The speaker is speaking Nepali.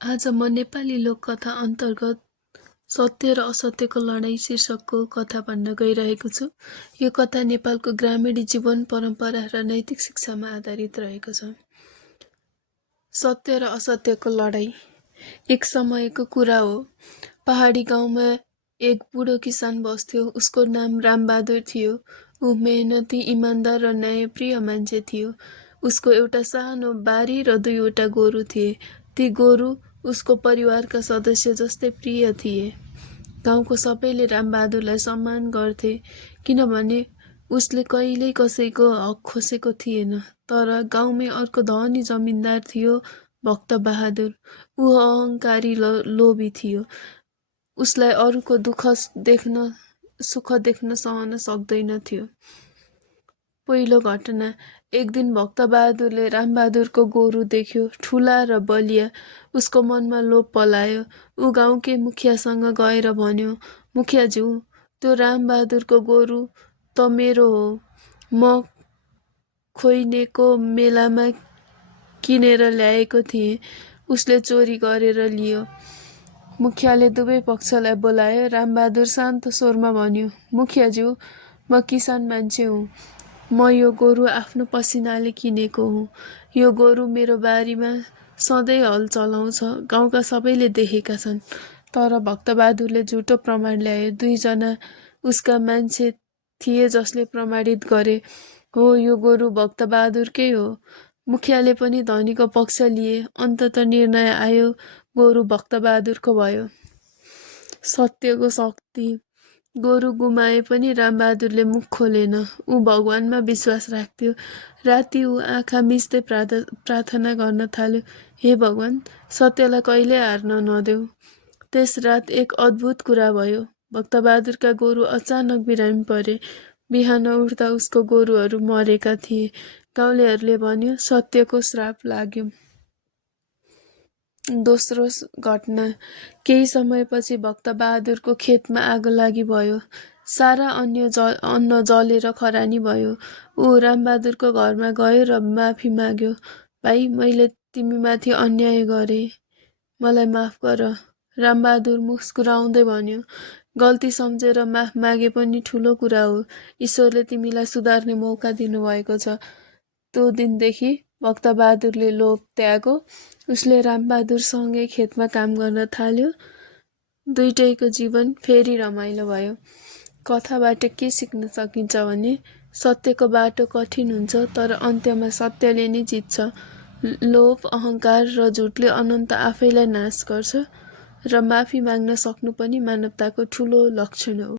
आज म नेपाली लोककथा अन्तर्गत सत्य र असत्यको लडाईँ शीर्षकको कथा भन्न गइरहेको छु। यो कथा नेपालको ग्रामीण जीवन, परम्परा र नैतिक शिक्षामा आधारित रहेको छ। सत्य र असत्यको लडाईँ। एक समयको कुरा हो। पहाडी गाउँमा एक बुढो किसान बस्थ्यो। उसको नाम रामबहादुर थियो। ऊ मेहनती, इमान्दार र न्यायप्रिय मान्छे थियो। उसको एउटा सानो बारी र 2वटा गोरु थिए। ती गोरु उसको परिवारका सदस्य जस्तै प्रिय थिए। गाउँको सबैले रामबहादुरलाई सम्मान गर्थे, किनभने उसले कहिल्यै कसैको हक खोसेको थिएन। तर गाउँमै अर्को धनी जमिनदार थियो, भक्त बहादुर। ऊ अहङ्कारी लोभी थियो। उसलाई अरूको सुख देख्न सहन सक्दैनथ्यो। पहिलो घटना। एक दिन भक्त बहादुरले रामबहादुरको गोरु देख्यो, ठुला र बलिया। उसको मनमा लोभ पलायो। ऊ गाउँकै मुखियासँग गएर भन्यो, मुखियाज्यू, त्यो रामबहादुरको गोरु त मेरो हो। म खोइनेको मेलामा किनेर ल्याएको थिएँ। उसले चोरी गरेर लियो। मुखियाले दुवै पक्षलाई बोलायो। रामबहादुर शान्त स्वरमा भन्यो, मुखियाज्यू, म किसान मान्छे हुँ। म यो गोरु आफ्नो पसिनाले किनेको हुँ। यो गोरु मेरो बारीमा सधैँ हल चलाउँछ। गाउँका सबैले देखेका छन्। तर भक्तबहादुरले झुटो प्रमाण ल्यायो। 2 जना उसका मान्छे थिए जसले प्रमाणित गरे, हो यो गोरु भक्तबहादुरकै हो। मुखियाले पनि धनीको पक्ष लिए। अन्ततः निर्णय आयो, गोरु भक्तबहादुरको भयो। सत्यको शक्ति। गोरु गुमाए पनि रामबहादुरले मुख खोलेन। ऊ भगवानमा विश्वास राख्थ्यो। राति ऊ आँखा मिच्दै प्रार्थना गर्न थाल्यो, हे भगवान, सत्यलाई कहिल्यै हार्न नदेऊ। त्यस रात एक अद्भुत कुरा भयो। भक्तबहादुरका गोरु अचानक बिरामी परे। बिहान उठ्दा उसको गोरुहरू मरेका थिए। गाउँलेहरूले भन्यो, सत्यको श्राप लाग्यो। दोस्रो घटना। केही समयपछि भक्तबहादुरको खेतमा आगोलागी भयो। सारा अन्न जलेर खरानी भयो। ऊ रामबहादुरको घरमा गयो र माफी माग्यो। भाइ, मैले तिमीमाथि अन्याय गरेँ, मलाई माफ गर। रामबहादुर मुस्कुराउँदै भन्यो, गल्ती सम्झेर माफ मागे पनि ठुलो कुरा हो। ईश्वरले तिमीलाई सुधार्ने मौका दिनुभएको छ। त्यो दिनदेखि भक्तबहादुरले लोभ त्याग्यो। उसले रामबहादुरसँगै खेतमा काम गर्न थाल्यो। दुईटैको जीवन फेरि रमाइलो भयो। कथाबाट के सिक्न सकिन्छ भने सत्यको बाटो कठिन हुन्छ, तर अन्त्यमा सत्यले नै जित्छ। लोभ, अहङ्कार र झुटले अनन्त आफैलाई नाश गर्छ र माफी माग्न सक्नु पनि मानवताको ठुलो लक्षण हो।